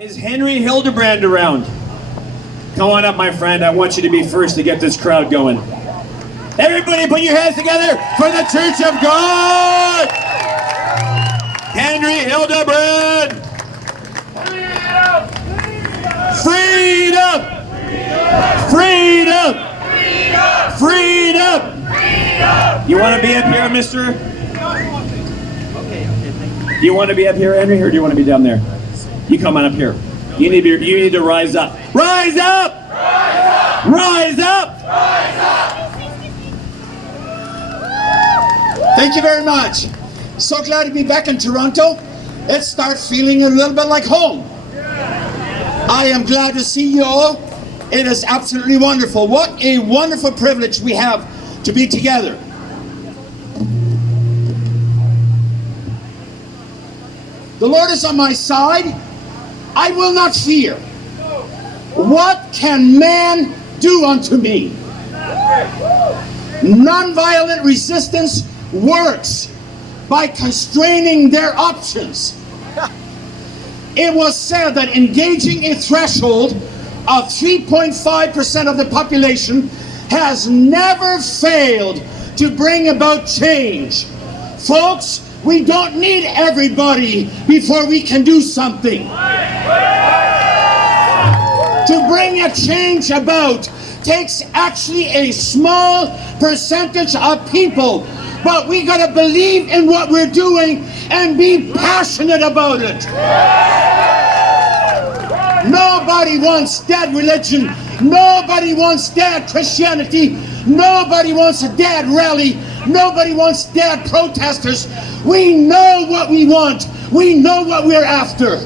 Is Henry Hildebrandt around? Come on up, my friend. I want you to be first to get this crowd going. Everybody put your hands together for the Church of God! Henry Hildebrandt! Freedom! Freedom! Freedom! You want to be up here, mister? Do you want to be up here, Henry, or do you want to be down there? You come on up here. You need to rise up. Rise up! Rise up! Rise up! Rise up! Thank you very much. So glad to be back in Toronto. It starts feeling a little bit like home. I am glad to see you all. It is absolutely wonderful. What a wonderful privilege we have to be together. The Lord is on my side. I will not fear. What can man do unto me? Nonviolent resistance works by constraining their options. It was said that engaging a threshold of 3.5% of the population has never failed to bring about change. Folks, we don't need everybody before we can do something. To bring a change about takes actually a small percentage of people, but we gotta believe in what we're doing and be passionate about it. Nobody wants dead religion. Nobody wants dead Christianity. Nobody wants a dead rally. Nobody wants dead protesters. We know what we want. We know what we're after.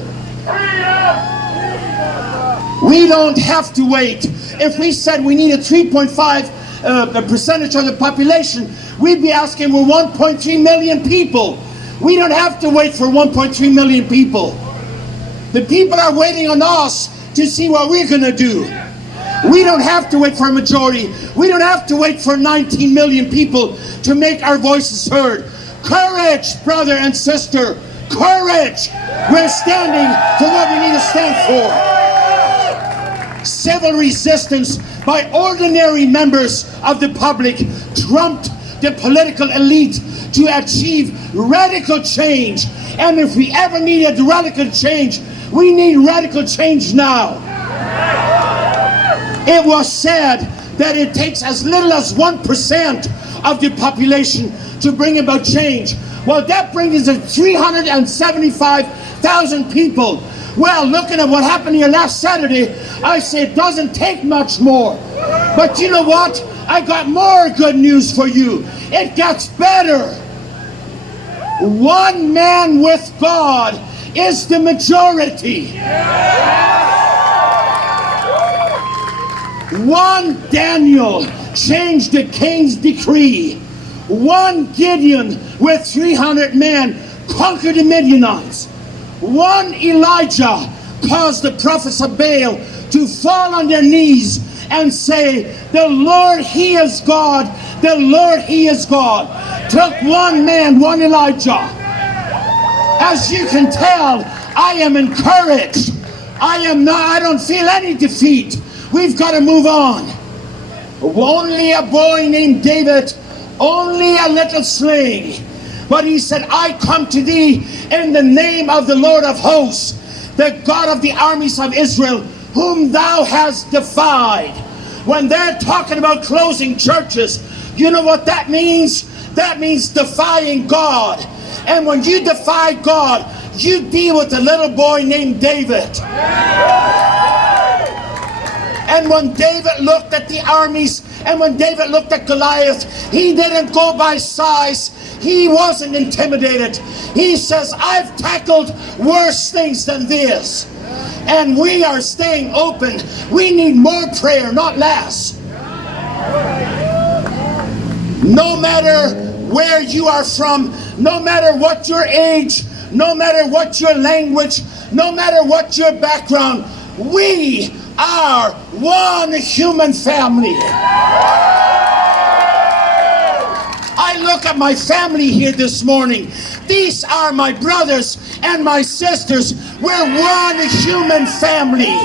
We don't have to wait. If we said we need a 3.5 percentage of the population, we'd be asking for 1.3 million people. We don't have to wait for 1.3 million people. The people are waiting on us to see what we're going to do. We don't have to wait for a majority. We don't have to wait for 19 million people to make our voices heard. Courage, brother and sister. Courage. We're standing for what we need to stand for. Civil resistance by ordinary members of the public trumped the political elite to achieve radical change. And if we ever needed radical change, we need radical change now. It was said that it takes as little as 1% of the population to bring about change. Well, that brings us to 375,000 people. Well, looking at what happened here last Saturday, I say it doesn't take much more. But you know what? I got more good news for you. It gets better. One man with God is the majority. One Daniel changed the king's decree. One Gideon with 300 men conquered the Midianites. One Elijah caused the prophets of Baal to fall on their knees and say, "The Lord, He is God. The Lord, He is God." Took one man, one Elijah. As you can tell, I am encouraged. I don't feel any defeat. We've got to move on. Only a boy named David, only a little sling. But he said, "I come to thee in the name of the Lord of hosts, the God of the armies of Israel, whom thou hast defied." When they're talking about closing churches, you know what that means? That means defying God. And when you defy God, you deal with a little boy named David. And when David looked at the armies, and when David looked at Goliath, he didn't go by size. He wasn't intimidated. He says, "I've tackled worse things than this." And we are staying open. We need more prayer, not less. No matter where you are from, no matter what your age, no matter what your language, no matter what your background, we are one human family. I look at my family here this morning. These are my brothers and my sisters. We're one human family.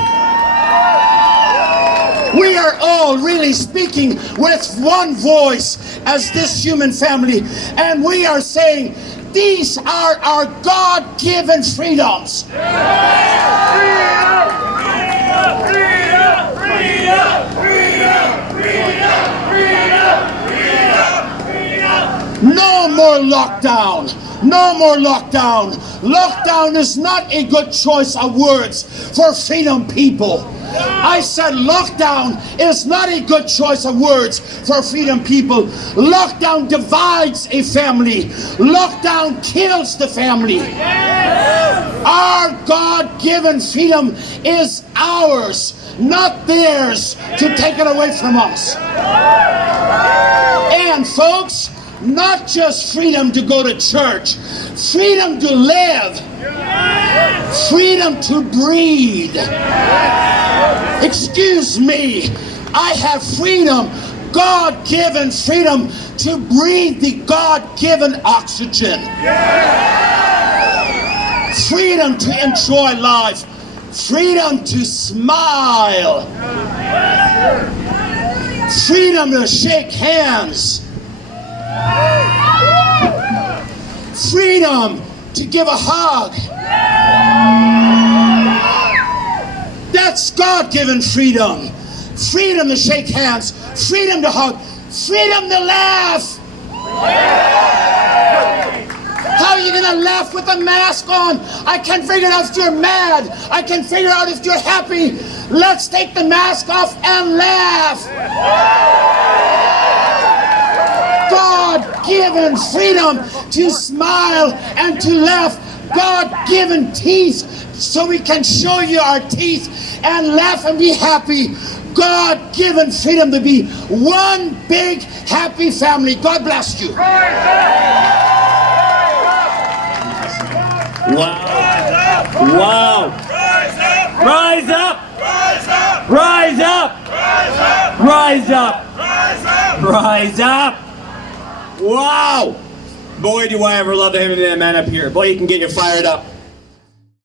We are all really speaking with one voice as this human family. And we are saying, these are our God-given freedoms. No more lockdown. No more lockdown. Lockdown is not a good choice of words for freedom people. I said lockdown is not a good choice of words for freedom people. Lockdown divides a family. Lockdown kills the family. Our God-given freedom is ours, not theirs to take it away from us. And folks, not just freedom to go to church, freedom to live, freedom to breathe. Excuse me, I have freedom, God-given freedom to breathe the God-given oxygen. Freedom to enjoy life, freedom to smile, freedom to shake hands, freedom to give a hug. That's God-given freedom. Freedom to shake hands, freedom to hug, freedom to laugh. How are you gonna laugh with a mask on? I can't figure out if you're mad. I can figure out if you're happy. Let's take the mask off and laugh. God-given freedom to smile and to laugh. God-given teeth so we can show you our teeth and laugh and be happy. God-given freedom to be one big happy family. God bless you. Wow. Wow. Rise up. Rise up. Rise up. Rise up. Rise up. Wow. Boy, do I ever love having that man up here. Boy, you can get you fired up.